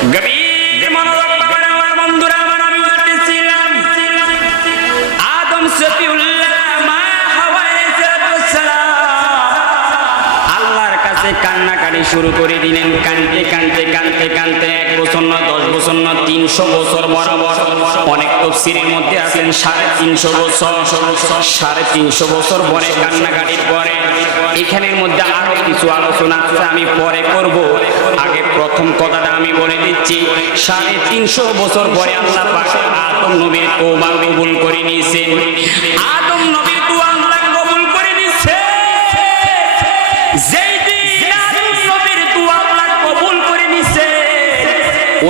গভীর মনোযোগ পাবেন আমার বন্ধুরা, আমার আমি বলতেছিলাম আদম সফিউল্লাহ মা হাওয়া আলাইহিস সালাম আল্লাহর কাছে কান্নাকাটি শুরু করে দিলেন। কাঁদতে কাঁদতে কাঁদতে কাঁদতে 1 বছর নয়, 10 বছর নয়, 300 বছর বরাবর। অনেক তাফসীরের মধ্যে আছেন 350 বছর। 350 বছর পরে কান্নাকাটির পরে এখানের মধ্যে আরো কিছু আলোচনা আছে, আমি পরে করব। আগে প্রথম কথাটা আমি বলে দিচ্ছি, 350 বছর পরে আল্লাহ পাক আদম নবীর তওবা কবুল করে নিয়েছেন। আদম নবীর দোয়া আল্লাহ কবুল করে নিয়েছে। যেই দিন আদম নবীর দোয়া আল্লাহ কবুল করে নিয়েছে,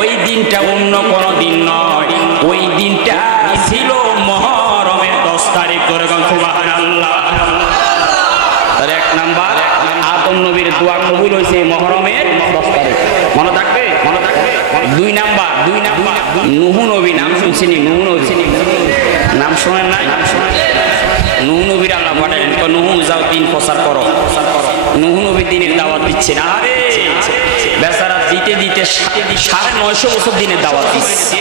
ওই দিনটা অন্য কোনো দিন নয়, ওই দিনটা ছিল মুহররমের 10 তারিখ। করে সুবহানাল্লাহ। তার 1 নাম্বার আদম নবীর দোয়া কবুল হয়েছে মুহররমের 10 তারিখ। মনে থাকবে, মনে থাকবে। 2 নাম্বার নূহ নবী, নাম শুনছেন? নূহ নবী নাম শোনেন না? নূহ নবীর আল্লাহ পাঠালেন, নূহ যাও দিন প্রচার করো। নূহ নবী দিনের দাওয়াত দিচ্ছে না। আরে বেচারা দিতে দিতে 950 বছর দিনের দাওয়াত দিচ্ছে।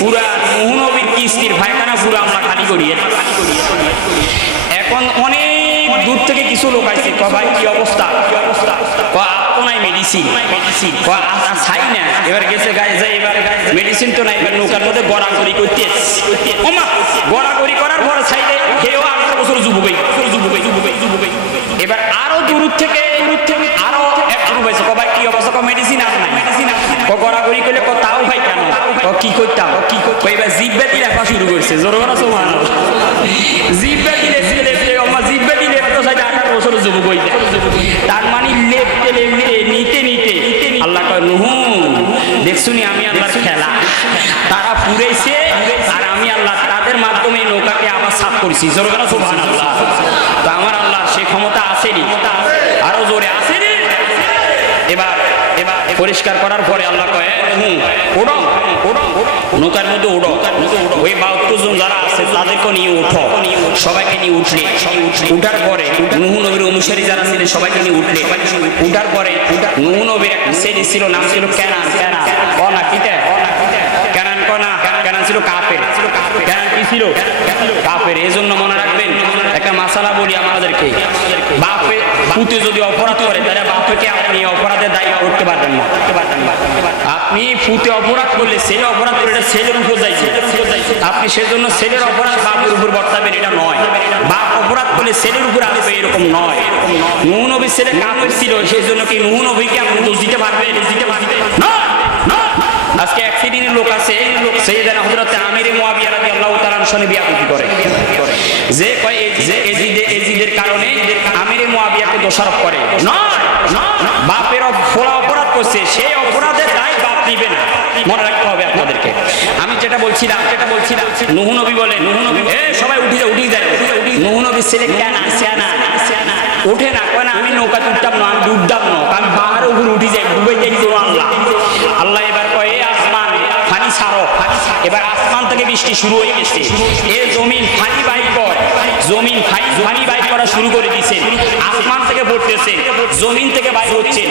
পুরা নূহ নবীর কিস্তির ভাইখানা পুরো আমরা খালি করিয়ে। এখন অনেক দূর থেকে কিছু লোক আসছে, ভাই কি অবস্থা? আপনার মেডিসিন চাই না। এবার গেছে গায়ে যায়, এবার মেডিসিন তো নাই, এবার নৌকার মধ্যে গড়াগড়ি করতে গড়াগড়ি করার পরে চাইলে কেউ 18 বছর যুবক। এবার আরো দূর থেকে আরো এক গ্রুপ আছে, ভাই কি অবস্থা? মেডিসিন আর নাই। গড়াগড়ি করলে তাও ভাই কেন? কি করতাম? এবার জিব্বা দিয়ে লেখা শুরু করছে। জোর করা সমান জিব্বা দিলে জিব্বা দিলে 18 বছর যুবক হইতে। তার মানে লেপতে লেপতে নিতে নিতে আল্লাহ কয়, নূহ দেখছুনি আমি আল্লাহর খেলা। তারা পুড়েছে আর আমি আল্লাহ তাদের মাধ্যমে নৌকাকে আবার সাফ করছি। জোর করা সুবহানাল্লাহ। তো আমার আল্লাহ সে ক্ষমতা আসেনি, আরো জোরে আসেনি। এবার পরিষ্কার করার পরে আল্লাহ কয়, ওড়ো নৌকার মধ্যে ওড়ো। ওই 72 জন যারা আছে তাদেরকে নিয়ে ওঠো। সবাইকে নিয়ে উঠলে, উঠার পরে নূহ নবীর অনুসারী যারা ছিলেন সবাইকে নিয়ে উঠলে। উঠার পরে নূহ নবীর একটা ছেলে ছিল, নাম ছিল কেনান। কেনান ছিল কাফের। কেনান কি ছিল? কাফের। এই জন্য মনে রাখবেন একটা মাসালা বলি আমাদেরকে, বাপে পুতে যদি অপরাধ করে তাহলে বাপকে আপনি অপরাধের দায়ী করতে পারবেন না। আপনি পুতে অপরাধ করলে, ছেলে অপরাধ করলে এটা ছেলের উপর যাইছে, আপনি সেজন্য ছেলের অপরাধ বাপের উপর বর্তাবেন, এটা নয়। বাপ অপরাধ করলে ছেলের উপর আসবে, এরকম নয়। নূহ নবীর ছেলে কাফের ছিল, সেই জন্য কি নূহ নবীকে আপনি দোষ দিতে পারবেন? না। আজকে এক শ্রেণীর লোক আছে, সাইয়েদনা হযরত আমির মুয়াবিয়া রাদিয়াল্লাহু তাআলা আনহু বিয়াদবি করে, যে কয় এজিদের কারণে আমির মুয়াবিয়াকে দোষারোপ করে। না, বাপের অপরাধ করছে, সেই অপরাধের দায় বাপ নিবে না। মনে রাখতে হবে আপনাদেরকে। আমি যেটা বলছিলাম নূহ নবী বলে, সবাই উঠে যায়। নূহ নবীর ছেলে কেন উঠে না, কয় না আমি নৌকা উঠতাম না, আমি ডুবতাম না, আমি পাহাড়ের উপর উঠে যাই, ডুবে যাই। আল্লাহ এবার কয়, আসমান পানি ছাড়ো। এবার আসমান থেকে বৃষ্টি শুরু হয়ে গেছে। এ জমিন পানি বাইর কর, জমিন পানি বাইর করা শুরু করে দিয়েছে। আসমান থেকে পড়তেছে, জমিন থেকে বাইর হচ্ছে।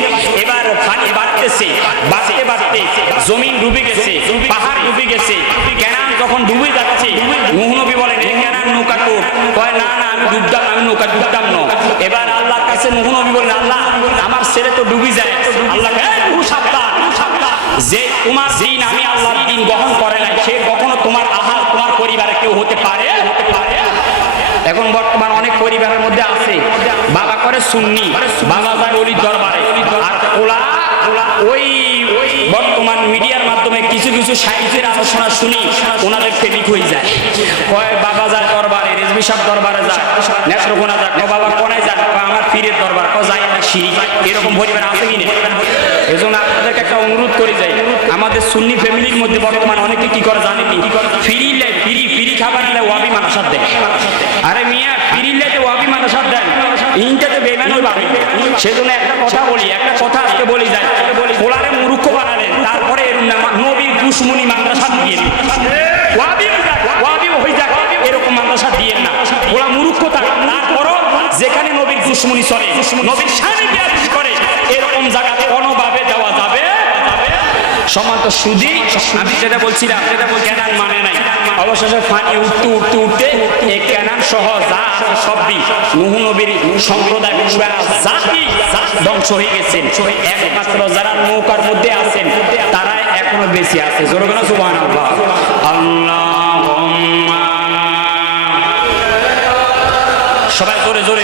এবার পানি বাড়তেছে, বাড়তে জমিন ডুবে গেছে, পাহাড় ডুবে গেছে। কেনান যখন ডুবে যাচ্ছে, নূহ নবী বলেন, কেনান নৌকা তোর। কয় না আমি ডুবতাম, আমি নৌকা ডুবতাম না। এবার আল্লাহর কাছে নূহ নবী বলেন, আল্লাহ আমার ছেলে তো ডুবে যায়। আল্লাহ সাবধান, যে তোমার দিন আমি আল্লাহর দিন গ্রহণ করে নাই, সে কখনো তোমার তোমার পরিবারে কেউ হতে পারে। এখন বর্তমান অনেক পরিবারের মধ্যে আছে, বাবা করে সুন্নি, বাবা যায় ওলির দরবারে, আর ওলা ওই বর্তমান মিডিয়ার মাধ্যমে কিছু সাহিত্যের আলোচনা শুনি ওনাদের প্রেমিক হয়ে যায়। কয় বাবা যায় দরবারে, রেজবি সাহেব দরবারে যায়, নেত্রকোনা যায়, বাবা কোনায় যায়, আমার পীরের দরবার যায় না শিরিক। এরকম পরিবার আছে কিনা? এই জন্য আপনাদেরকে একটা অনুরোধ করে যাই, আমাদের সুন্নি ফ্যামিলির মধ্যে বর্তমান অনেকে কি করে জানেননি? ফ্রি খাবার দিলে ওয়াবি মানসাদ দেয়। আরে মিয়া, ফ্রি লাইতে ওয়াবি মানসাদ দেন, ইনটাতে বেমান হইবা। সেজন্য একটা কথা আজকে বলি যায়, ওলারে মূর্খ বানালেন, তারপরে নবীর দুশমনি মাদ্রাসা দিয়ে দিন। ওয়াবি হয়ে যাক, এরকম মাদ্রাসা দিয়েন না। ওরা মূর্খ তারপরও যেখানে নবীর দুশমনি চলে, নবীর শানে বিয়াদবি করে, এরকম জায়গাতে কোনোভাবে যাওয়া যাবে। সমান্ত সুদী, আমি যেটা বলছিলাম ক্যানান মানে নাই, অবশেষে পানি উঠতে উঠতে উঠতে এই ক্যানান সহ যা সবই নূহ নবীর সম্প্রদায় পুরা জাতি ধ্বংস হয়ে গেছেন। একমাত্র যারা নৌকার মধ্যে আছেন তারাই এখনো বেঁচে আছে। জোরে বলো সুবহানাল্লাহ। আল্লাহুম্মা, সবাই জোরে জোরে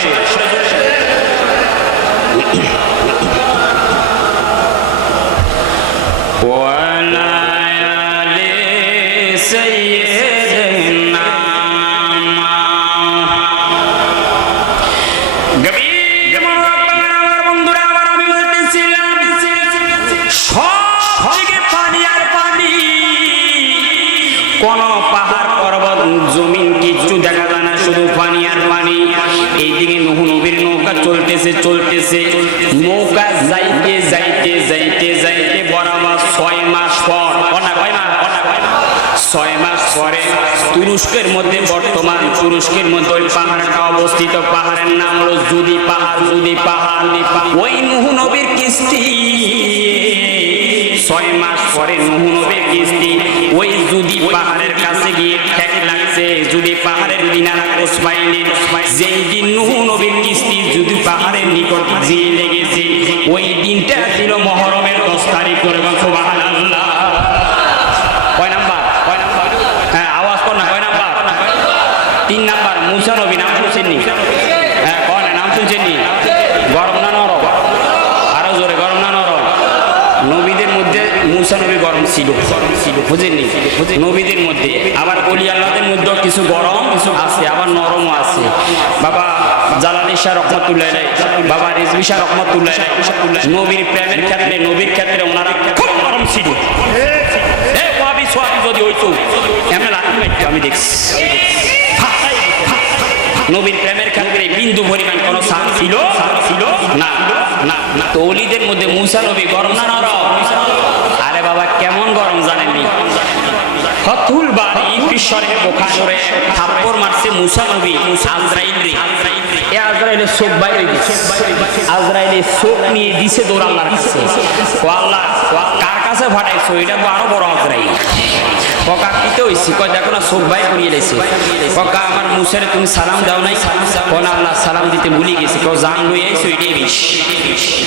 কোন পাহাড় পর্বত জমিন কিচ্ছু দেখা যায় না, শুধু পানি আর পানি। এইদিকে নূহ নবীর নৌকা চলতেছে চলতেছে, নৌকা যাইতে যাইতে যাইতে যাইতে বরাবর 6 মাস পর, 6 মাস পরে তুরস্কের মধ্যে, বর্তমান তুরস্কের মধ্যে ওই পাহাড়টা অবস্থিত। পাহাড়ের নাম হলো জুদি পাহাড়। জুদি পাহাড়, ওই নূহ নবীর কিস্তি 6 মাস পরে নূহ নবীর কিস্তি ওই জুদি পাহাড়ের কাছে গিয়ে ঠেকে লাগছে। জুদি পাহাড়ের কিনারা খোঁজ পাইলেন। যেই দিন নূহ নবীর কিস্তি জুদি পাহাড়ের নিকট গিয়ে লেগেছে, ওই দিনটা ছিল মুহররমের 10 তারিখ করে। সুবহানাল্লাহ। কয় নাম্বার? হ্যাঁ, আওয়াজ কর না। কয় নাম্বার? 3 নাম্বার। মুসা নবী নাম শুনছেননি? হ্যাঁ, কয় না, নাম শুনছেননি? গরম না নরম? আরো জোরে, গরম না নরম? নবীদের মধ্যে মুসা নবী গরম ছিল, বুঝেননি? নবীদের মধ্যে আবার ওলি আল্লাহদের মধ্যেও কিছু গরম আছে, আবার নরমও আছে। বাবা জালালী শাহ রহমাতুল্লাহ আলাইহি, বাবা রিজভী শাহ রহমাতুল্লাহ আলাইহি নবীর প্রেমের ক্ষেত্রে, নবীর ক্ষেত্রে ওনারা খুব গরম ছিল। ওয়াবি সোয়াবি যদি হইতো এমন লাগবে, আমি দেখছি। নবীর প্রেমের ক্ষেত্রে বিন্দু পরিমাণ কোন সান ছিল না। তো ওলিদের মধ্যে মুসা নবী গরম না নরম? আরে বাবা কেমন গরম জানেননি? ফতুল বাড়ি ঈশ্বরের বোখারে থাপ্পড় মারছে মুসা নবী আজরাইল রে। আজরাইলের চোখ বাইরে দিছে, আজরাইলের চোখ নিয়ে দিছে দৌড় আল্লাহর কাছে। ও আল্লাহ, কার কাছে ফাটাইছো? এটা তো আরো বড় আজরাইল। ককা কিতে হইছি? কয় দেখো না, চোখ বাই করিয়ে লেছে। ককা আমার মুসারে তুমি সালাম দাও নাই? কোন আল্লাহ সালাম দিতে ভুলে গেছি। কেউ জান লই আইছো, এটাই বিষ।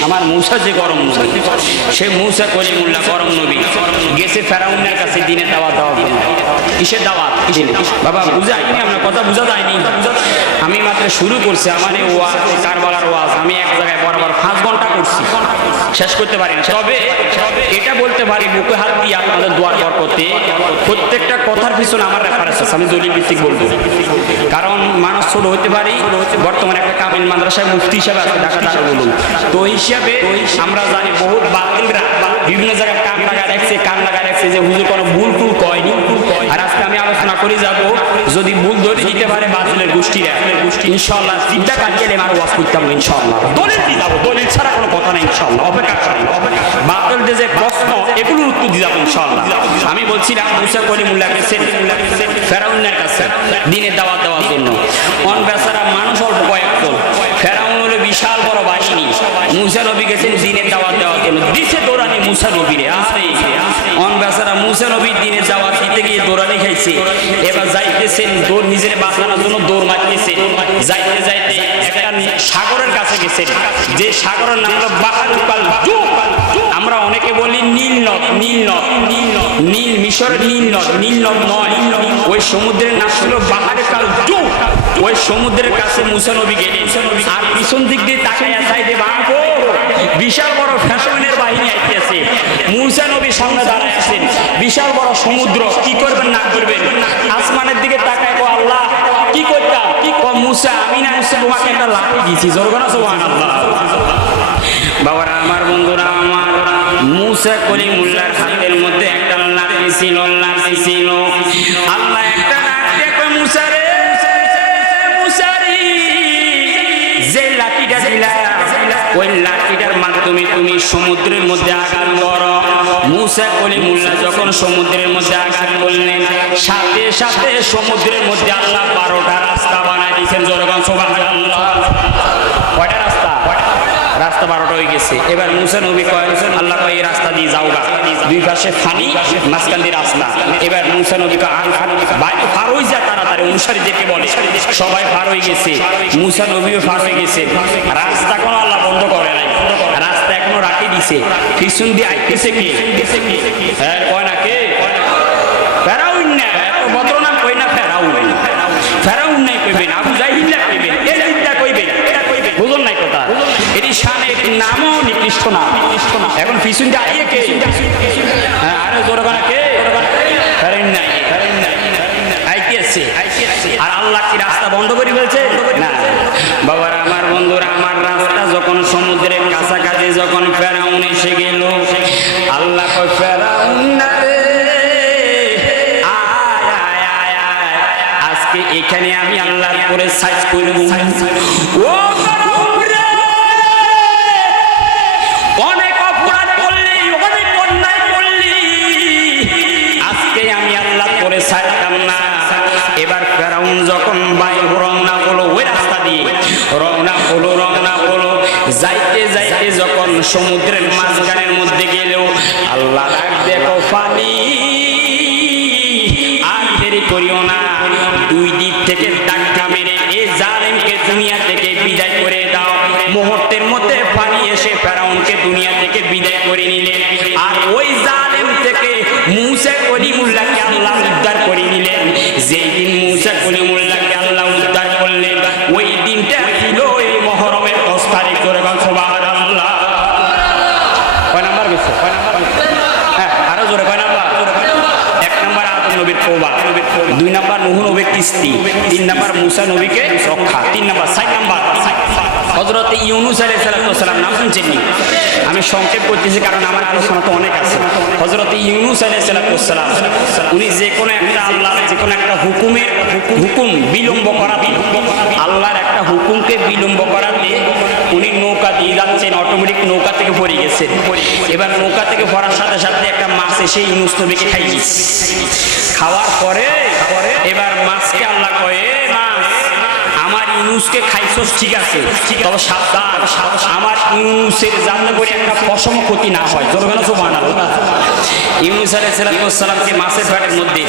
আমার মুসা যে গরম নবী, সে মুসা কলিমুল্লাহ গরম নবী গেছে ফেরাউনের কাছে দিনের দাওয়াত দেওয়ার জন্য। কিসের দাওয়াত? বাবা বুঝাইনি, আপনার কথা বুঝা যায়নি। আমি মাত্র শুরু করছি আমার এই ওয়াজ, কারবালার ওয়াজ। আমি এক জায়গায় বরাবর 5 ঘন্টা করছি, শেষ করতে পারি না। তবে এটা বলতে পারি বুকে হাত দিয়ে আপনাদের দোয়ার বরকতে প্রত্যেকটা কথার পিছনে আমার রেফারেন্স আছে। আমি দলিল ভিত্তিক বলবো, কারণ মানুষ ছোট হতে পারি। বর্তমানে একটা কামিল মাদ্রাসায় মুফতি হিসাবে আছে ঢাকা দারুল উলুম। তো ওই হিসাবে আমরা জানি বহুত বাতিলরা বিভিন্ন জায়গায় কান লাগা রাখছে যে হুজুর কোনো ভুল টুল কয়নি। আর আজকে আমি আলোচনা করে যাব, যদি ভুল ধরে দিতে পারে বাতিলের গোষ্ঠীরা, ইনশাআল্লাহ চিন্তা কাটিয়ে আর ওয়াজ করতাম ইনশাআল্লাহ। দলিল দিয়ে যাবো, দলিল ছাড়া কোনো কথা নেই ইনশাআল্লাহ। অপেক্ষা করেন, বাতিলদের যে প্রশ্ন এগুলোর উত্তর দিয়ে যাবো ইনশাআল্লাহ। আমি বলছিলাম মুসা কলিমুল্লাহ গেছেন ফেরাউনের কাছে দিনের দাওয়াত দেওয়ার জন্য। অন বেচারা মানুষ অল্প কয়েকজন, ফেরাউন হলো বিশাল বড় বাহিনী। মুসা নবী গেছেন দিনের দাওয়াত দেওয়ার জন্য, দিছে দৌড়ানি মুসা নবীরে। অন বেচারা মুসা নবীর দিনের দাওয়াত দিতে গিয়ে দৌড়ানি খাইছে। এবার যাইতেছেন দৌড়, নিজের বাঁচানোর জন্য দৌড় মারতেছে। যাইতে যাইতে একটা সাগরের কাছে গেছেন, যে সাগরের নাম হলো বাহরুল কালজুম। আমরা অনেকে বলি নীল নদ, নীল নদ, নীল মিশরের নীল নদ। নীল নদ নয়, ওই সমুদ্রের নাম ছিল বাহরুল কালজুম। ওই সমুদ্রের কাছে মুসা নবী গেলেন, আর পিছন দিক দিয়ে তাকাইয়া চাইতে বাঁকো বিশাল বড় ফ্যাশনের বাহিনী আইতেছে। মুসা নবী সামনে দাঁড়ায় আছেন, বিশাল বড় সমুদ্র। কি করবেন না করবেন? আসমানের দিকে তাকায়, ও আল্লাহ কি করতাম? ও মুসা, আমি না তোমাকে একটা লাঠি দিয়েছি। জোরগনা সুবহানাল্লাহ। বাবারা আমার, বন্ধুরা আমার, মুসা কলিমুল্লাহর হাতের মধ্যে একটা লাঠি ছিল, লাঠি ছিল। আল্লাহ একটা ডাক দেখো, মুসা রে, মুসারি, যে লাঠিটা দিলা ওই লাঠিটার মাধ্যমে তুমি সমুদ্রের মধ্যে আঘাত করো। মুসা কলিমুল্লাহ যখন সমুদ্রের মধ্যে আঘাত করলেন, সাথে সাথে সমুদ্রের মধ্যে আল্লাহ 12টা রাস্তা বানাই দিয়েছেন। জোরগান সুবহানাল্লাহ। কয়টা রাস্তা? রাস্তা 12টা হয়ে গেছে। এবার মুসা নবী কয় আল্লাহ কয় এই রাস্তা দিয়ে যাও গা, দুই পাশে ফানি, মাঝখান দিয়ে রাস্তা। এবার মুসা নবী কয় পার হয়ে যায় তাড়াতাড়ি, অনুসারীদেরকে বলে সবাই পার হয়ে গেছে, মুসা নবীও পার হয়ে গেছে। রাস্তা কোনো আল্লাহ বন্ধ করে নাই, রাস্তা এখনো রাখি দিছে। পিছন দিয়ে আইতেছে কে? হ্যাঁ কয় না কে? ফেরাউন না, এত বদনাম কই না ফেরাউন, ফেরাউন নাই কইবেন, আবু জাহিল কইবেন, এই জিদ্দা কইবেন, বুঝুন নাই কথা। এটি শানে একটি নামও নিকৃষ্ট না। এখন পিছন দিয়ে আইয়ে কে? হ্যাঁ আরে জোরে কনা কে? ফেরাউন নাই, ফেরাউন নাই আইতেছে। আর আল্লাহ কি রাস্তা বন্ধ করে ফেলছে? না বাবার আমার বন্ধুরা, আমার রাস্তা যখন সমুদ্রের কাছাকাছি যখন ফেরাউন এসে গেল, আল্লাহ কয় ফেরাউন না রে, আজকে এখানে আমি আল্লাহর করে সাইজ করব। ও অনেক অপরাধ করলি, অনেক অন্যায় করলি, আজকে আমি আল্লাহ করে ছাড়তাম না। এবার ফেরাউন যখন রওনা হলো ওই রাস্তা দিয়ে, রওনা হলো যাইতে যাইতে যখন সমুদ্রের মাঝখানের মধ্যে গেল, আল্লাহ ডাক দেখো পানি, আর দেরি করিও না, দুই দিক থেকে ধাক্কা মেরে এই জালেমকে দুনিয়া থেকে বিদায় করে দাও। মুহূর্তের মধ্যে পানি এসে ফেরাউনকে দুনিয়া থেকে বিদায় করে নিলেন। আর ওই জালেম থেকে মুসা কলিমুল্লাহকে আল্লাহ উদ্ধার করে নিলেন। যেই দিন মুসা কলিমুল্লাহকে আল্লাহ উদ্ধার করলেন, ওই দিনটা ছিল এই মুহররমের 10 তারিখ। করে গেল সুবহানাল্লাহ। কয় নাম্বার গেছে? হ্যাঁ আরো জোরে কয় নাম্বার? 1 নাম্বার আদম নবীর তওবা, 2 নাম্বার নূহ নবীর কিস্তি, 3 নাম্বার মুসা নবীকে রক্ষা, 3 নাম্বার 4 নাম্বার হযরত ইউনূস আলাইহিস সালাম। নাম শুনছেন? আমি সংক্ষেপ করতেছি কারণ আমার আলোচনা তো অনেক আছে। হযরত ইউনূস আলাইহিস সালাম উনি যে কোনো একটা আল্লাহর যে কোনো একটা হুকুম বিলম্ব করাতে, আল্লাহর একটা হুকুমকে বিলম্ব করাতে উনি নৌকা দিয়ে যাচ্ছেন, অটোমেটিক নৌকা থেকে পড়ে গেছেন। এবার নৌকা থেকে পড়ার সাথে সাথে একটা মাছ এসে ইউনূস নবীকে খাই দিয়েছে। খাওয়ার পরে এবার মাছকে আল্লাহ কয়ে, মাছ আমার ইউনূসকে খাইছস ঠিক আছে, তবে সাবধান, আমার ইউনূসের জানলে করে একটা পশম ক্ষতি না হয়। জোরে সুবহানাল্লাহ। ইউনূস আলাইহিস সালামকে মাছের পেটের মধ্যে,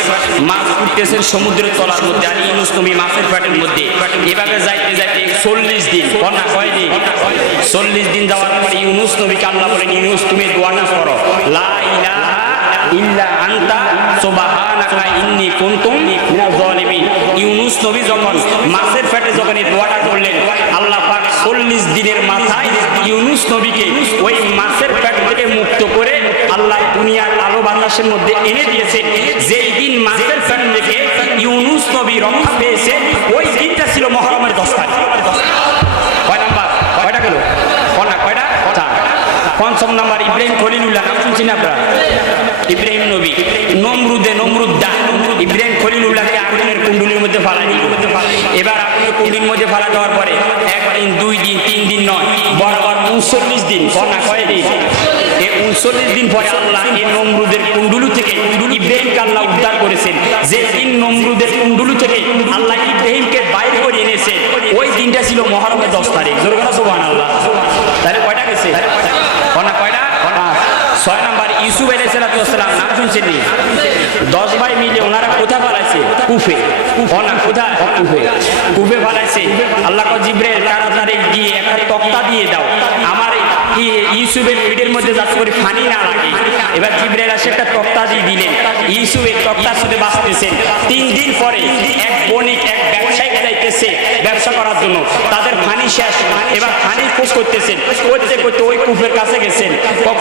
মাছ উঠতেছেন সমুদ্রের তলার মধ্যে, আর ইউনূস নবী মাছের পেটের মধ্যে। এভাবে যাইতে যাইতে 40 দিন, কন্যা কয় দিন? 40 দিন যাওয়ার পরে ইউনূস নবীকে আল্লাহ বলেন, ইউনূস তুমি দোয়াটা করো, লা ইলাহা ইল্লা আনতা সুবহানাকা ইন্নী কুনতু মিনাজ জালিমিন। ইউনূস নবী যখন মাছের পেটে যখন এই দোয়াটা করলেন, আল্লাহ পাক 40 দিনের মাথায় ইউনূস নবীকে ওই মাছের পেট থেকে মুক্ত করে আল্লাহ দুনিয়ার আলো বাতাসের মধ্যে এনে দিয়েছেন। যেই দিন মাছের পেট থেকে ইউনূস নবী রক্ষা পেয়েছে, ওই দিনটা ছিল মুহররমের 10 তারিখ। কয় নাম্বার? কয়টা গেল? কয়টা? 4। 5 নাম্বার ইব্রাহিম খলিলুল্লাহ। নাম শুনছেন আপনারা? ইব্রাহিম নবী নমরুদ্দা ইব্রাহিম খলিলুল্লাহকে আগুনের কুণ্ডুলির মধ্যে ফালাই দিল। এবার আগুনের কুণ্ডুলির মধ্যে ফালা দেওয়ার পরে 1 দিন 2 দিন 3 দিন নয়, বরাবর 39 দিন, কয় দিন? এই 39 দিন পরে আল্লাহ এই নমরুদের কুণ্ডুলি থেকে ইব্রাহিমকে আল্লাহ উদ্ধার করেছেন। যে দিন নমরুদের কুণ্ডুলি থেকে আল্লাহ ইব্রাহিমকে বাইরে করে এনেছে, ওই দিনটা ছিল মুহররমের 10 তারিখ। জোরে বলো সুবহানাল্লাহ। তাহলে কয়টা গেছে? কয়টা? 6 নাম্বার ইউসুফ আলাইহিস সালাম। নাম শুনছেন? 10 ভাই মিলে ওনারা কোথা ফালাইছে? কুফে। কোথায়? কুফে ফালাইছে। আল্লাহ কয় জিবরাইল তাড়াতাড়ি গিয়ে একটা তক্তা দিয়ে দাও, আমার ইউসুফের পেটের মধ্যে যাতে করে পানি না লাগে। এবার জিবরাইল এসে একটা তক্তা দিয়ে দিলেন, ইউসুফের তক্তার সাথে বাঁচতেছেন। 3 দিন পরে এক বণিক, এক ব্যবসায়িক যাইতেছে ব্যবসা করার জন্য, তাদের পানি শেষ। এবার পানি খোঁজ করতেছেন, করতে ওই কূপের কাছে গেছেন,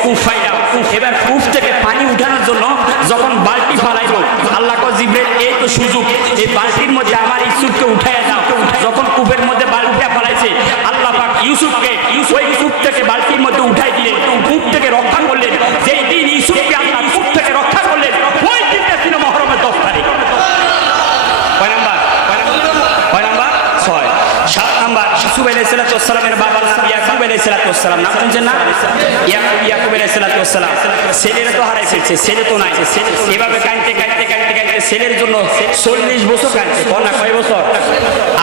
কূপ ফাইলা। এবার কূপ থেকে পানি উঠানোর জন্য যখন বালতি ফালাইল, আল্লাহ কয় জিবরাইল এই তো সুযোগ, এই বালতির মধ্যে আমার ইউসুফকে উঠাইয়া দাও। যখন কূপের মধ্যে বালতিটা ফালাইছে, আল্লাহ পাক ইউসুফকে ওই কূপ থেকে বালতির মধ্যে উঠাই দিলেন, কূপ থেকে রক্ষা করলেন। যেই দিন ইউসুফকে আল্লাহ কূপ থেকে রক্ষা করলেন, ওই দিনটা ছিল মুহররমের 10 তারিখ। কয় নাম্বার? 6। 7 নাম্বার ইউসুফ আলাইহিস সালামের বাবার নাম ইয়াকুব আলাইহিস সালাম। নাম শুনছেন না? ইয়াকুব আলাইহিস সালাম। ছেলেরা তো হারাই ফেলছে, ছেলে তো নাই। এভাবে কাঁদতে ছেলের জন্য 40 বছর কাঁদছে। কয় বছর?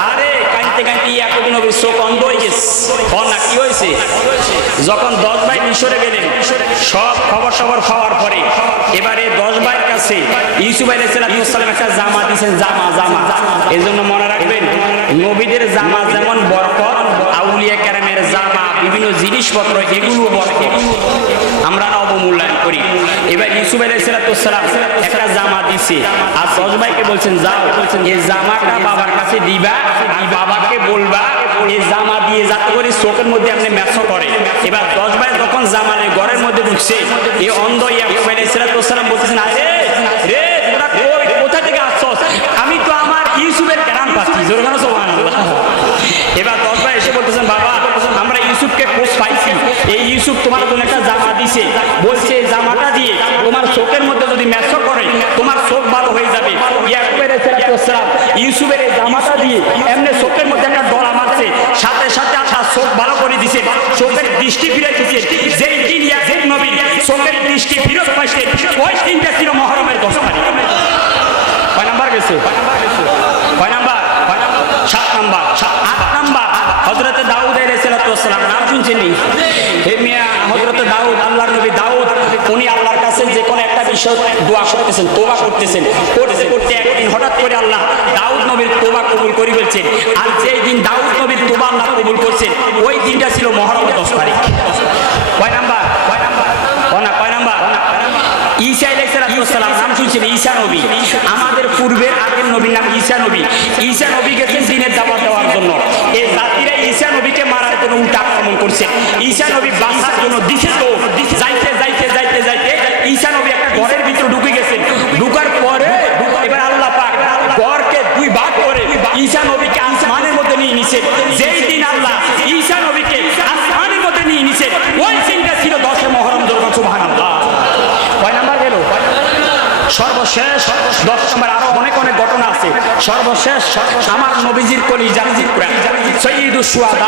আরে কাঁদতে কাঁদতে কাঁদতে ইয়াকুব নবীর চোখ অন্ধ হয়ে গেছে। না কি হয়েছে? যখন 10 ভাই মিশরে গেলেন, সব খবর সবর পাওয়ার পরে এবারে 10 ভাইয়ের কাছে ইউসুফ আলাইহিস সালাম একটা জামা দিয়েছেন, জামা। এই জন্য মনে রাখবেন, নবীদের জামা যেমন বরকত, আউলিয়া কেরামের জামা, বিভিন্ন জিনিসপত্র, এগুলো বরকত, আমরা অবমূল্যায়ন করি। এবার ইউসুফ আলাইহিস সালাম একটা জামা দিছে, আর 10 ভাইকে বলছেন যাও, এই জামাটা বাবার কাছে দিবা, আর বাবাকে বলবা এই জামা দিয়ে যাতে করে চোখের মধ্যে আপনি মেসো করে। এবার 10 ভাই যখন জামালে ঘরের মধ্যে ঢুকছে, এই অন্ধ ইয়াকুব আলাইহিস সালাম বলতেছেন, আরে রে তোরা কোথা থেকে আসছস? আমি তো আমার ইউসুফের কেরাম পাচ্ছি। সুবহানাল্লাহ। এবার 10 ভাই এসে বলতেছেন, বাবা আমরা ইউসুফকে খোঁজ পাইছি, এই ইউসুফ তোমার জন্য একটা জামা দিছে, বলছে এই জামাটা দিয়ে তোমার চোখের মধ্যে যদি মেসো করে তোমার চোখ ভালো হয়ে যাবে। ইয়াকুব আলাইহিস সালাম ইউসুফের এই জামাটা দিয়ে এমনি চোখের মধ্যে একটা ডলা মারছে, সাথে সাথে আপনার চোখ ভালো করে দিছে, চোখের দৃষ্টি ফিরে দিছে। যেই দিন ইয়াকুব নবী চোখের দৃষ্টি ফিরত পাইছে, ওই দিনটা ছিল মুহররমের 10 তারিখ। কয় নাম্বার গেছে? কয় নাম্বার? 7 নাম্বার। 8 নাম্বার হযরতে দাউদ আলাইহিস সালাম, নাম শুনছেন? হে মিয়া, হযরতে দাউদ, আল্লাহর নবী দাউদ, উনি আল্লাহর কাছে যে কোনো একটা বিষয় দোয়া করতেছেন, তওবা করতেছেন, করতে একদিন হঠাৎ করে আল্লাহ দাউদ নবীর তওবা কবুল করে ফেলছেন। আর যেই দিন দাউদ নবীর তওবা আল্লাহ কবুল করছেন, ওই দিনটা ছিল মুহররমের 10 তারিখ। কয় নাম্বার? কয় নাম্বার? ঈসা আলাইহিস সালাম, নাম শুনছেন? ঈসা নবী, আমাদের পূর্বের আগের নবীর নাম ঈসা নবী। ঈসা নবী গেছেন দ্বীনের দাওয়াত দেওয়ার জন্য, এই জাতিরা ঈসা নবীকে মারার জন্য উল্টা আক্রমণ করছে। ঈসা নবী বাঁচার জন্য দিছে তো যাইতে ঈসা নবী একটা ঘরের ভিতরে ঢুকে গেছেন। ঢুকার পরে এবার আল্লাহ পাক ঘরকে 2 ভাগ করে ঈসা নবীকে আসমানের মধ্যে নিয়ে নিছেন। যেই দিন আল্লাহ ঈসা নবীকে আসমানের মধ্যে নিয়ে নিছেন, ওই দিনটা ছিল 10 মুহররম। সুবহানাল্লাহ। কয় নাম্বার গেল? সর্বশেষ 10 নম্বর। আরো অনেক ঘটনা আছে। সর্বশেষ আমার নবীজির কলিজার টুকরা, সাইয়্যিদুশ শুহাদা,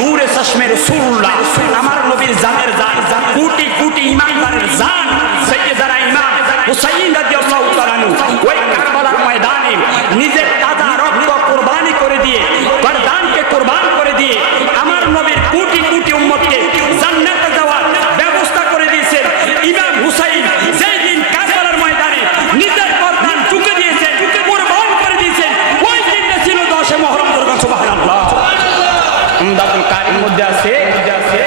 নূরে চশমে রাসূলুল্লাহ, আমার নবীর জানের জান, কোটি কোটি ঈমানদারের জান, সাইয়্যিদানা ইমাম হুসাইন রাদিয়াল্লাহু তাআলা ওই কারবালার ময়দানে নিজের তাজা রক্ত কুরবানি করে দিয়ে, গর্দানকে কুরবান করে দিয়ে আমার নবীর কোটি কোটি উম্মতকে জান্নাতে যাওয়ার ব্যবস্থা করে দিয়েছেন। ইমাম হুসাইন যেই দিন কারবালার ময়দানে নিজের গর্দান চুকে দিয়েছেন, কুরবান করে দিয়েছেন, ওই দিনটা ছিল 10 মুহররম। সুবহানাল্লাহ। আমদাদুল কারির মধ্যে আছে,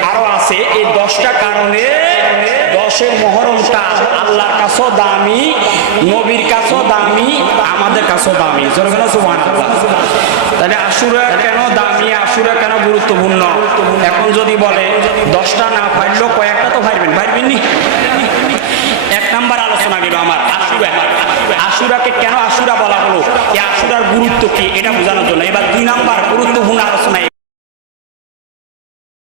আরো আছে। এই 10টা কারণে 10 মুহররমটা আল্লাহর কাছেও দামি, নবীর কাছেও দামি, আমাদের কাছেও দামি। সুবহানাল্লাহ। তাহলে আশুরা কেন দামি, আশুরা কেন গুরুত্বপূর্ণ? এখন যদি বলে 10টা না পারলেও কয়েকটা তো পারবেন নি। 1 নাম্বার আলোচনা গেল আমার আশুরা। আশুরাকে কেন আশুরা বলা হলো, এই আশুরার গুরুত্ব কি, এটা বোঝানোর জন্য। এবার 2 নাম্বার গুরুত্বপূর্ণ